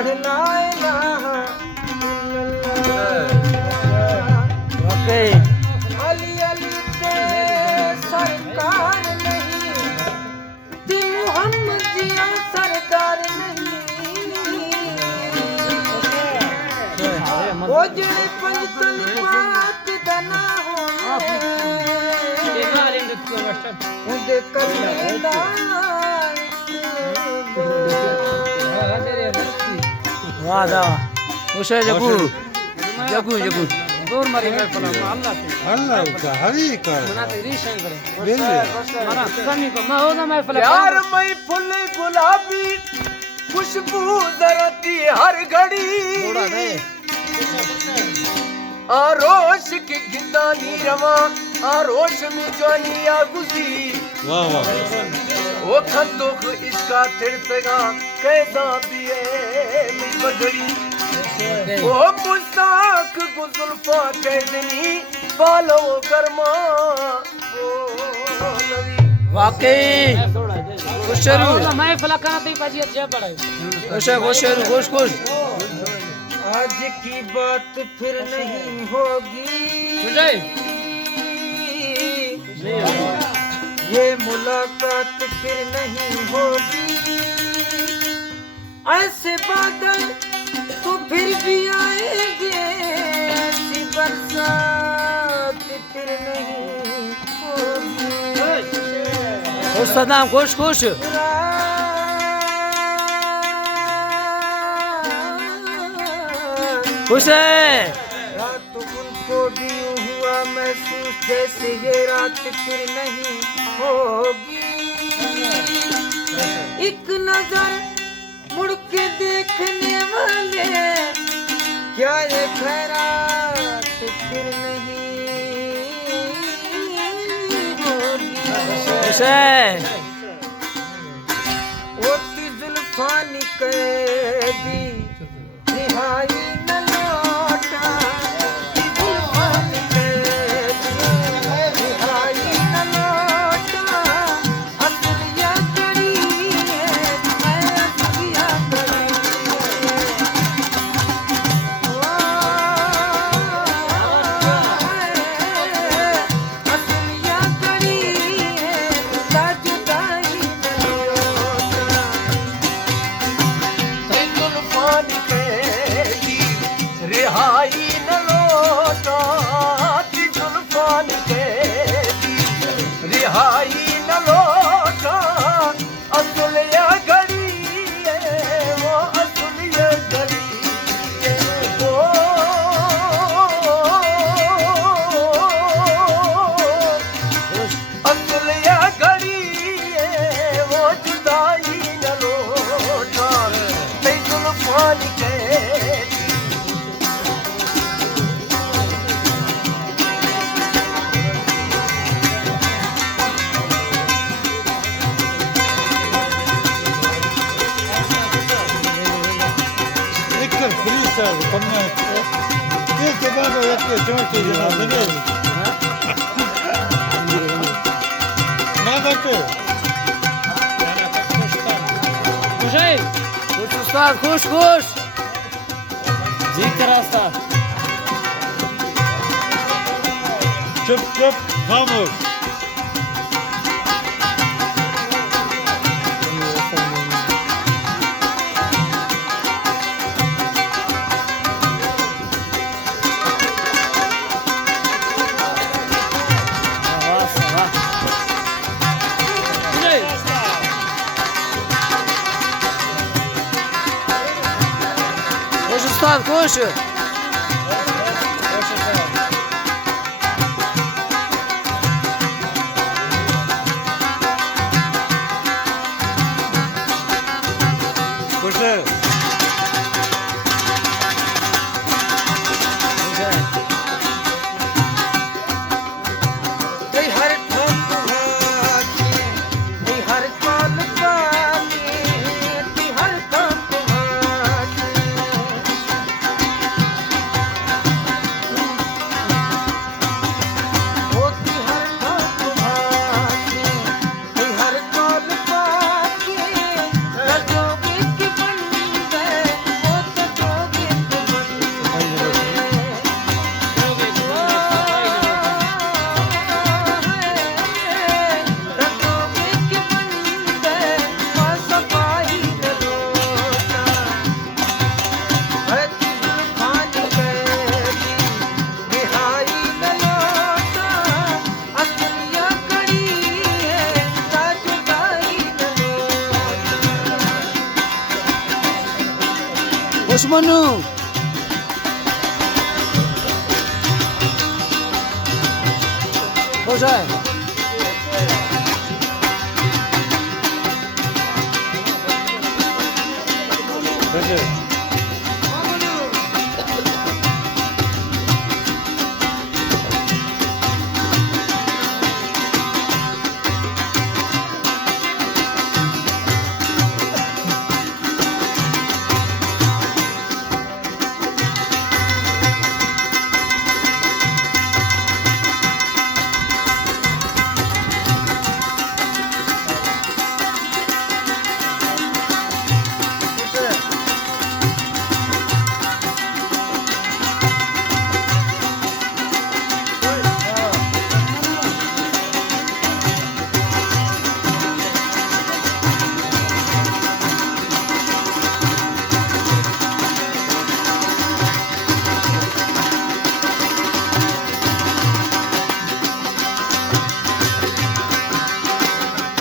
पढ़ लाएगा ओके अली अली के सरकार नहीं ती मुहम्मदिया सरकार नहीं वो जेड़े पंचतन पाक दना हो उनके कलमेदा वाह वाह उसे जगू जगू जगू दूर मारी में पला अल्लाह अल्लाह का हरी कर मना तेरी शंकर बेले मना समी को मैं होना मैं पला यार मैं फूल गुलाबी खुशबू जरती हर घड़ी थोड़ा दे आरोश की गिंदानी रवा आरोश में जवानी आगुजी वाह वाह वो खंदोख इसका तिरतगा कैसा पिए में बदड़ी वो मुस्ताक गुजुल्फा कैदनी पालो कर्मा ओ लवी वाकई खुशरू मैं फलाकाना ती पाजी अच्छा बड़ा उसे खुशरू खुश खुश आज की बात फिर नहीं होगी सुजय ये मुलाकात फिर नहीं होगी ऐसे बादल तो फिर भी आएंगे ऐसी बरसात फिर नहीं होगी खुश सदाम खुश खुश खुश है रात उनको भी यूं हुआ महसूस जैसे ये रात फिर नहीं होगी एक नजर मुड़ के देखने वाले क्या ये खैरात फिर नहीं होगी खुश है वो जुल्फानी कैदी रिहाई न लौटा जुल्फानी कैदी रिहाई न लौटा असलिया करी है असलिया करी असलिया करी है जुदाई न लौटा जुल्फानी कैदी रिहाई न लौटा जुल्फानी कैदी रिहाई न लौटा असलिया घड़ी है वो असलिया घड़ी है वो असलिया घड़ी है वो जुदाई न लौटा नहीं जुल्फानी कैदी लेकर फ्री सर कन्या के बाद एक चोट जना बने ना बटे खुश है खुश उस्ताद खुश खुश जी का रास्ता चुप चुप खामोश खुश उस्ताद खुश खुश है हर ठोक हाथी हर काल पानी हर ठोक हाथी दुश्मनु खुश है कैसे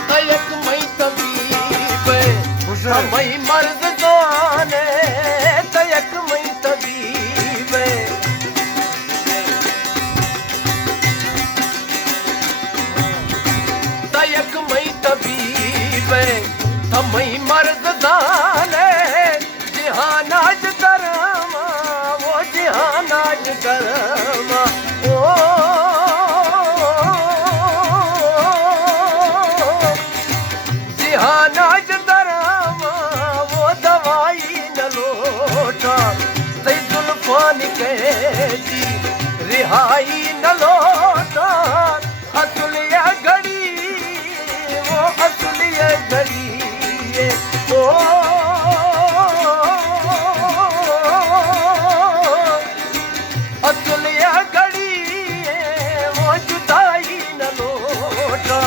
तयक मई तबीब मई मर्द जाने तयक मई तबीब तयक मई तबीब मई मर्द जाने जिहानाज करमा वो जिहानाज करमा जिहानाज दरामा वो दवाई न लोटा तई जुल्फान के जी रिहाई न लोटा असुलिया घड़ी वो असुलिया घड़ी ओ असुलिया घड़ी वो जुदाई न लोटा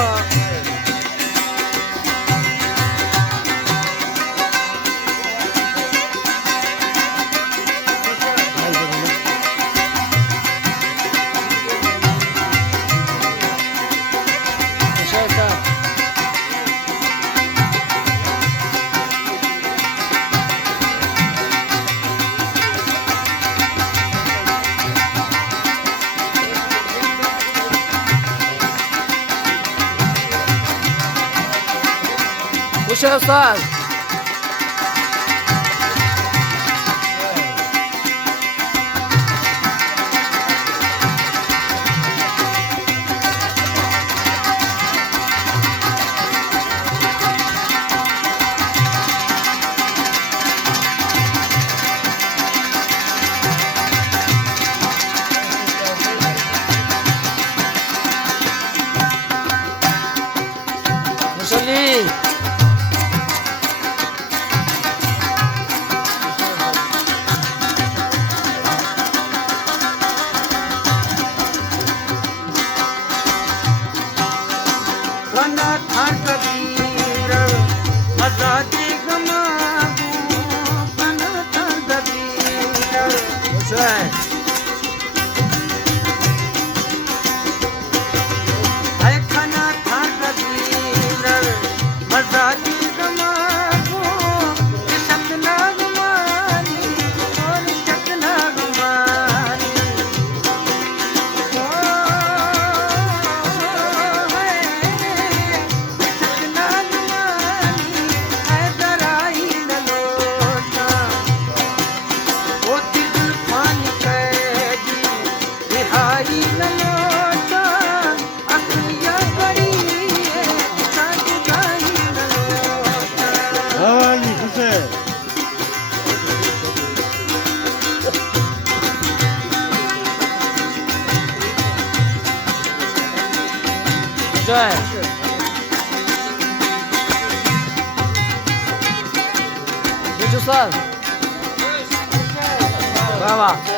खुश है उस्ताद मुसल्ली बना था कबीर आजादी गमागू बना था कबीर खुश है है खाना था कबीर आजादी गमागू सपना गुमानी और सपना गुमानी हाँ जी खुश है खुश है खुश उस्ताद वाह वाह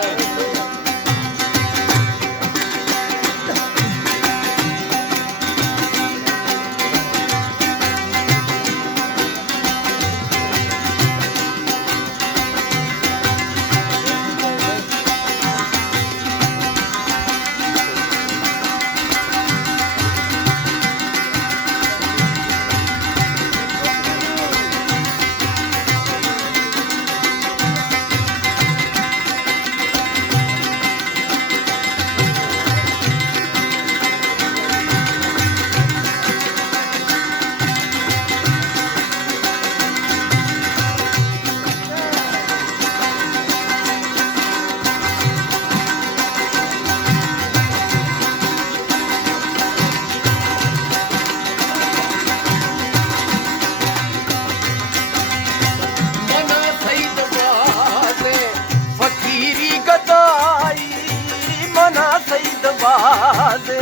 बाजे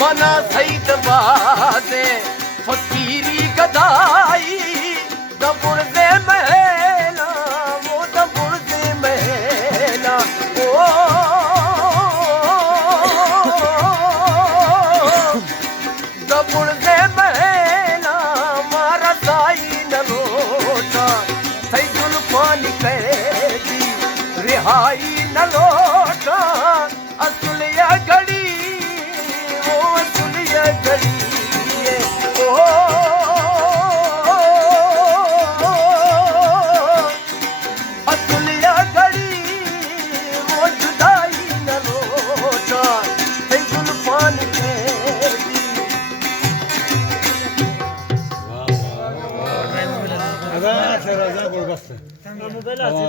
मना सईद बाजे फकीरी गदाई दबुर दे महला वो दबुर दे महला ओ दबुर दे महला मारा साई न लोटा सई जुल्फान कैदी रिहाई न लोटा असलिया घड़ी वो असलिया घड़ी असलिया घड़ी वो जुदाई न लोटा सई जुल्फान कैदी Ada, será, já, por bastante.